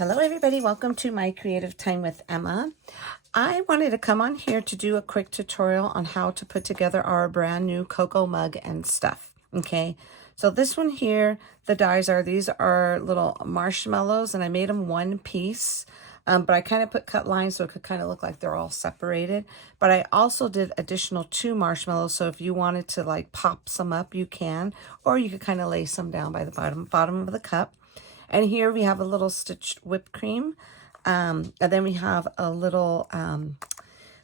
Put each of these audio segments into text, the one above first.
Hello everybody, welcome to my creative time with Emma. I wanted to come on here to do a quick tutorial on how to put together our brand new cocoa mug and stuff. Okay, so this one here, the dies are, these are little marshmallows and I made them one piece. But I kind of put cut lines so it could kind of look like they're all separated. But I also did additional 2 marshmallows, so if you wanted to like pop some up, you can. Or you could kind of lay some down by the bottom of the cup. And here we have a little stitched whipped cream. And then we have a little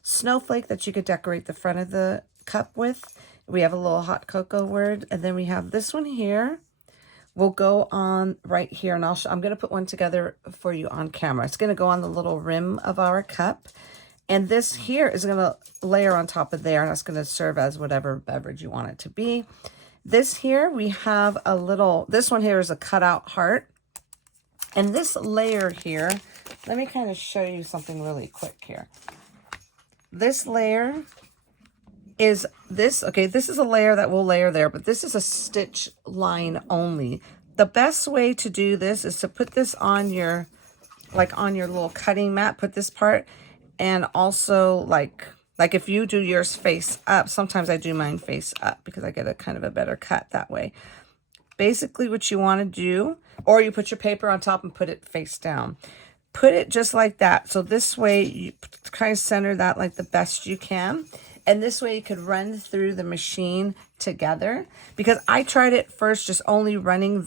snowflake that you could decorate the front of the cup with. We have a little hot cocoa word. And then we have this one here. We'll go on right here. And I'm going to put one together for you on camera. It's going to go on the little rim of our cup. And this here is going to layer on top of there. And that's going to serve as whatever beverage you want it to be. This here, we have a little, this one here is a cutout heart. And this layer here, let me kind of show you something really quick here. This layer is this, okay, this is a layer that we'll layer there, but this is a stitch line only. The best way to do this is to put this on your, like on your little cutting mat, put this part, and also like if you do yours face up, sometimes I do mine face up because I get a kind of a better cut that way. Basically what you want to do, or you put your paper on top and put it face down. Put it just like that. So this way you kind of center that like the best you can. And this way you could run through the machine together. Because I tried it first just only running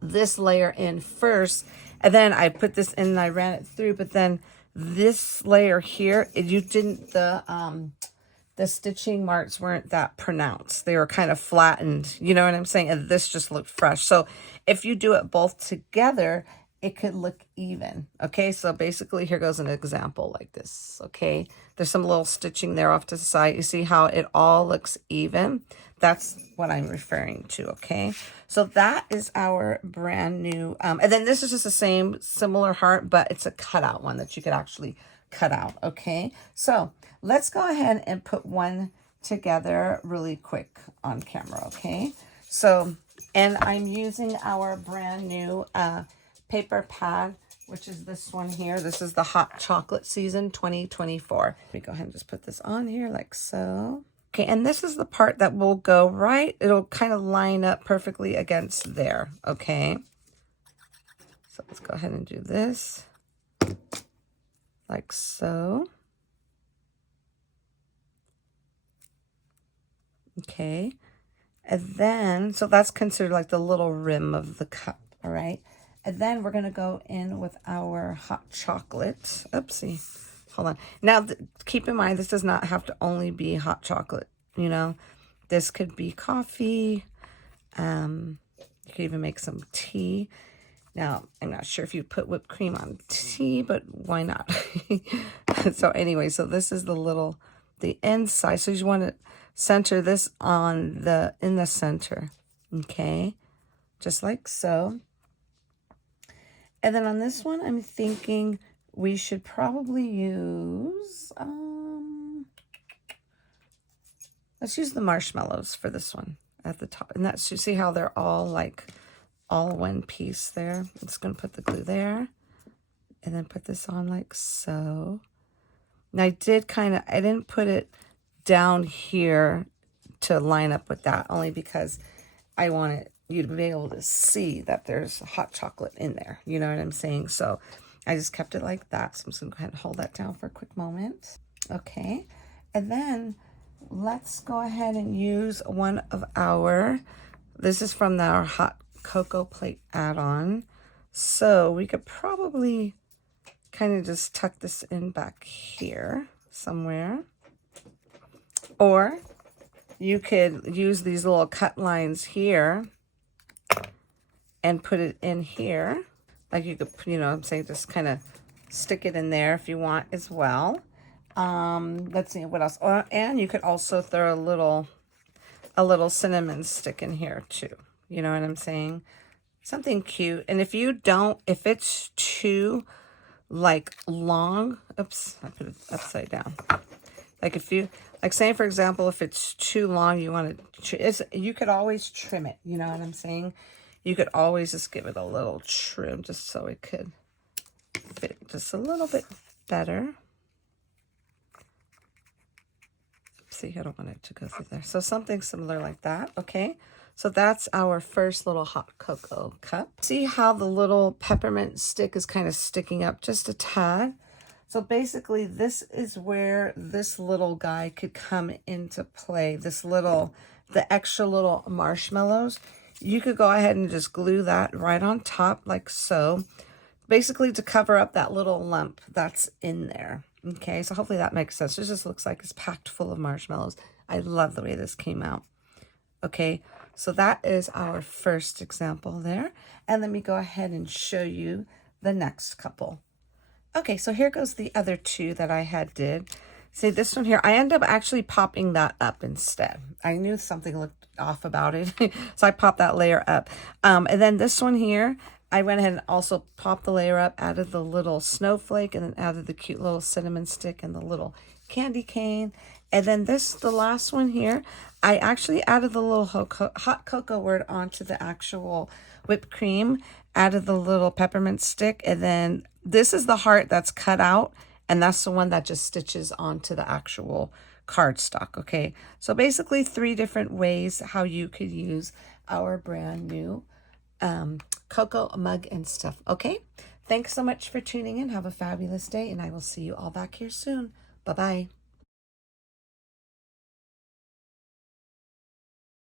this layer in first. And then I put this in and I ran it through. But then this layer here, the stitching marks weren't that pronounced. They were kind of flattened, you know what I'm saying? And this just looked fresh. So if you do it both together, it could look even. Okay, so basically here goes an example like this. Okay, there's some little stitching there off to the side. You see how it all looks even? That's what I'm referring to. Okay, so that is our brand new, and then this is just the same similar heart, but it's a cutout one that you could actually cut out. Okay, so let's go ahead and put one together really quick on camera. Okay, so, and I'm using our brand new paper pad, which is this one here. This is the Hot Chocolate Season 2024. Let me go ahead and just put this on here like so. Okay, and this is the part that will go right. It'll kind of line up perfectly against there. Okay, so let's go ahead and do this like so. Okay, and then, so that's considered like the little rim of the cup, all right? And then we're going to go in with our hot chocolate. Oopsie, hold on. Now, keep in mind, this does not have to only be hot chocolate, you know? This could be coffee. You could even make some tea. Now, I'm not sure if you put whipped cream on tea, but why not? So anyway, so this is the inside. So you want to center this on in the center. Okay, just like so. And then on this one, I'm thinking we should probably use, let's use the marshmallows for this one at the top. And that's, you see how they're all like, all one piece there. I'm just going to put the glue there and then put this on like so. And I didn't put it down here to line up with that, only because I wanted you to be able to see that there's hot chocolate in there. You know what I'm saying? So I just kept it like that. So I'm just going to go ahead and hold that down for a quick moment. Okay. And then let's go ahead and use one of our, this is from our hot cocoa plate add-on. So we could probably kind of just tuck this in back here somewhere. Or you could use these little cut lines here and put it in here. Like you could, you know what I'm saying, just kind of stick it in there if you want as well. Let's see what else. And you could also throw a little cinnamon stick in here too. You know what I'm saying? Something cute. And if it's too like long, oops, I put it upside down. Like if you, like say for example, if it's too long, you want to, you could always trim it. You know what I'm saying? You could always just give it a little trim just so it could fit just a little bit better. See, I don't want it to go through there. So something similar like that, okay? So that's our first little hot cocoa cup. See how the little peppermint stick is kind of sticking up just a tad? So basically this is where this little guy could come into play. The extra little marshmallows. You could go ahead and just glue that right on top like so. Basically to cover up that little lump that's in there. Okay, so hopefully that makes sense. It just looks like it's packed full of marshmallows. I love the way this came out. Okay, so that is our first example there. And let me go ahead and show you the next couple. Okay, so here goes the other two that I did. See this one here, I end up actually popping that up instead. I knew something looked off about it, so I popped that layer up. And then this one here, I went ahead and also popped the layer up, added the little snowflake, and then added the cute little cinnamon stick and the little candy cane. And then the last one here, I actually added the little hot cocoa word onto the actual whipped cream, added the little peppermint stick, and then this is the heart that's cut out, and that's the one that just stitches onto the actual cardstock, okay? So basically 3 different ways how you could use our brand new cocoa mug and stuff. Okay, thanks so much for tuning in. Have a fabulous day, and I will see you all back here soon. Bye-bye.